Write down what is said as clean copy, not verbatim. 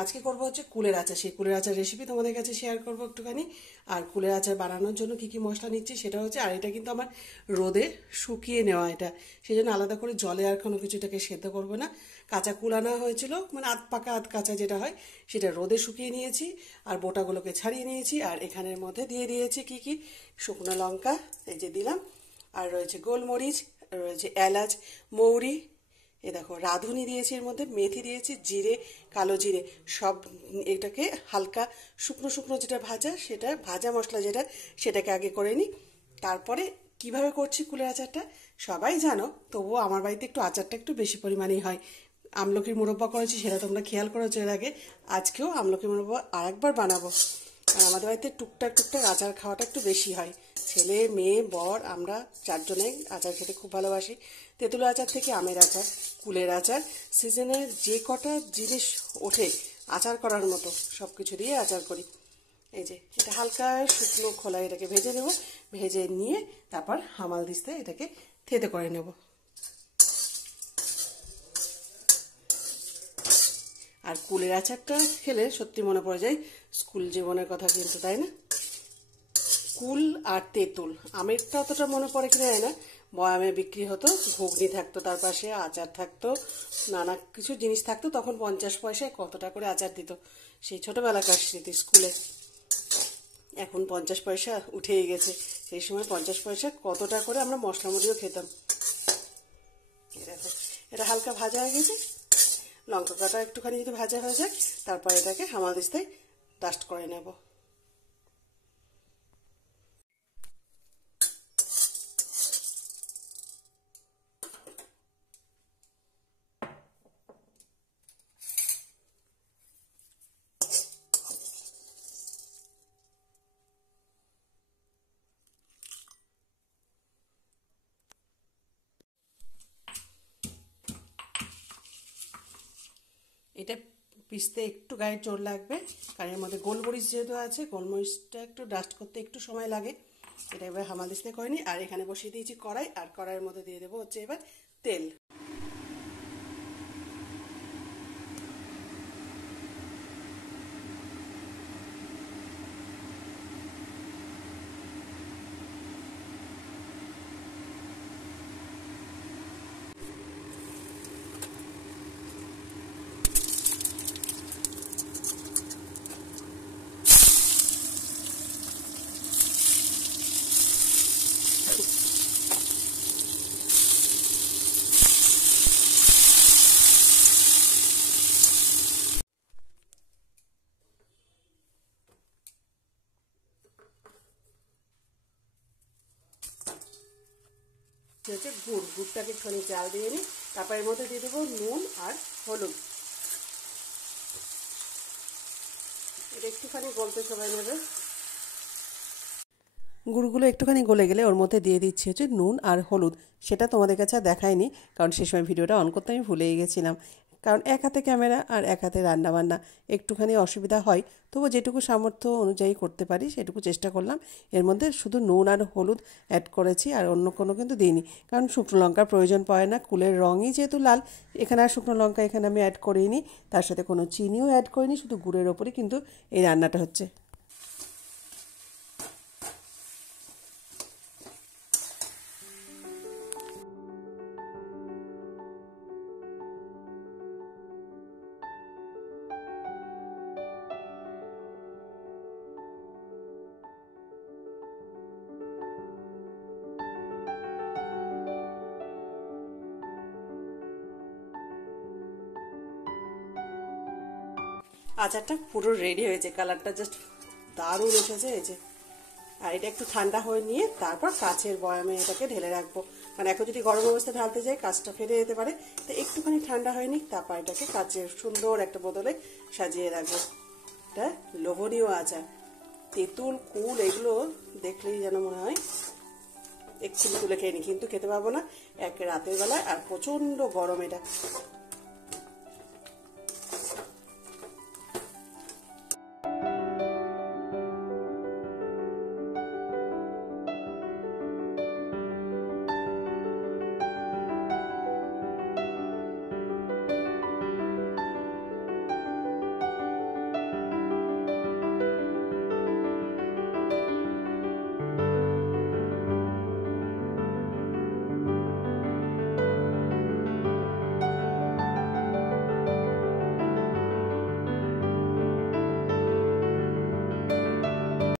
আজকে করবো হচ্ছে কুলের আচার। সেই কুলের আচার রেসিপি তোমাদের কাছে শেয়ার করবো একটুখানি। আর কুলের আচার বানানোর জন্য কি কি মশলা নিচ্ছি সেটা হচ্ছে, আর এটা কিন্তু আমার রোদে শুকিয়ে নেওয়া, এটা সেই জন্য আলাদা করে জলে আর কোনো কিছু এটাকে সেদ্ধ করবো না। কাঁচা কুল আনা হয়েছিল, মানে আধ পাকা আধ কাঁচা যেটা হয়, সেটা রোদে শুকিয়ে নিয়েছি আর বোটাগুলোকে ছাড়িয়ে নিয়েছি। আর এখানের মধ্যে দিয়ে দিয়েছি কি কি, শুকনো লঙ্কা এই যে দিলাম, আর রয়েছে গোলমরিচ, রয়েছে এলাচ, মৌরি, এ দেখো রাঁধুনি দিয়েছি, এর মধ্যে মেথি দিয়েছি, জিরে, কালো জিরে, সব এটাকে হালকা শুকনো শুকনো যেটা ভাজা, সেটা ভাজা মশলা যেটা, সেটাকে আগে করে নিই। তারপরে কিভাবে করছি কুলের আচারটা সবাই জানো, তবুও আমার বাড়িতে একটু আচারটা একটু বেশি পরিমাণেই হয়। আমলকির মুরব্বা করেছি, সেটা তোমরা খেয়াল করেছো এর আগে। আজকেও আমলকির মুরব্বা আরেকবার বানাবো, আর আমাদের বাড়িতে টুকটাক টুকটাক আচার খাওয়াটা একটু বেশি হয়। ছেলে, মেয়ে, বর, আমরা চারজনে আচার খেতে খুব ভালোবাসি। তেঁতুল আচার থেকে আমের আচার, কুলের আচার, সিজনের যে কটা জিনিস ওঠে আচার করার মতো সব কিছু দিয়ে আচার করি। এই যে এটা হালকা শুকনো খোলা, এটাকে ভেজে নেব, ভেজে নিয়ে তারপর হামাল দিস্তায় এটাকে থেতে করে নেব। আর কুলের আচারটা খেলে সত্যি মনে পড়ে যায় স্কুল জীবনের কথা কিন্তু, তাই না? কুল আর তেঁতুল, আমেরটা অতটা মনে পড়ে কিনা যায় না, বয়ামে বিক্রি হতো, ঘুগনি থাকতো, তার পাশে আচার থাকতো, নানা কিছু জিনিস থাকতো। তখন 50 পয়সায় কতটা করে আচার দিত, সেই ছোটোবেলাকার স্মৃতি স্কুলে। এখন 50 পয়সা উঠেই গেছে, সেই সময় 50 পয়সা কতটা করে আমরা মশলা মুড়িও খেতাম। দেখো এটা হালকা ভাজা হয়ে গেছে, লঙ্কা কাটা একটুখানি যদি ভাজা হয়ে যায়, তারপর এটাকে হামাল দিস্তায় ডাস্ট করে নেব। এটা পিষতে একটু গায়ে জোর লাগবে, কারণ এর মধ্যে গোলমরিচ যেহেতু আছে, গোলমরিচটা একটু ডাস্ট করতে একটু সময় লাগে। এটা এবার হামাল দিস্তে করিনি। আর এখানে বসিয়ে দিয়েছি কড়াই, আর কড়াইয়ের মধ্যে দিয়ে দেবো হচ্ছে এবার তেল। হচ্ছে গুড়টাকে একটুখানি জাল দিয়ে নিই, তারপর এর মধ্যে দিয়ে দেবো নুন আর হলুদ। এটা একটুখানি গলতে সময় নেবে। গুড়গুলো একটুখানি গলে গেলে ওর মধ্যে দিয়ে দিচ্ছি হচ্ছে নুন আর হলুদ। সেটা তোমাদের কাছে আর দেখায়নি, কারণ সে সময় ভিডিওটা অন করতে আমি ভুলেই গেছিলাম। কারণ এক হাতে ক্যামেরা আর এক হাতে রান্নাবান্না, একটুখানি অসুবিধা হয়, তবু যেটুকু সামর্থ্য অনুযায়ী করতে পারি সেটুকু চেষ্টা করলাম। এর মধ্যে শুধু নুন আর হলুদ অ্যাড করেছি, আর অন্য কোনো কিন্তু দিইনি, কারণ শুকনো লঙ্কার প্রয়োজন পড়ে না, কুলের রঙই যেহেতু লাল। এখানে আর শুকনো লঙ্কা এখানে আমি অ্যাড করিনি, তার সাথে কোনো চিনিও অ্যাড করিনি, শুধু গুড়ের ওপরই কিন্তু এই রান্নাটা হচ্ছে। আচারটা পুরো রেডি হয়েছে, কালারটা জাস্ট দারুণ এসেছে এই যে। আর এটা একটু ঠান্ডা হয়ে নিয়ে তারপর কাচের বয়ামে এটাকে ঢেলে রাখবো, কারণ এখন যদি গরম অবস্থায় ঢালতে যাই কাঁচটা ফেটে যেতে পারে। তো একটুখানি ঠান্ডা হয়নি, তারপর এটাকে কাচের সুন্দর একটা বোতলে সাজিয়ে রাখবো। এটা লোভনীয় আচার। তেঁতুল, কুল এগুলো দেখলেই যেন মনে হয় এক্ষুনি তুলে খেয়ে নি, কিন্তু খেতে পারবো না, এক রাতের বেলায়, আর প্রচণ্ড গরম এটা।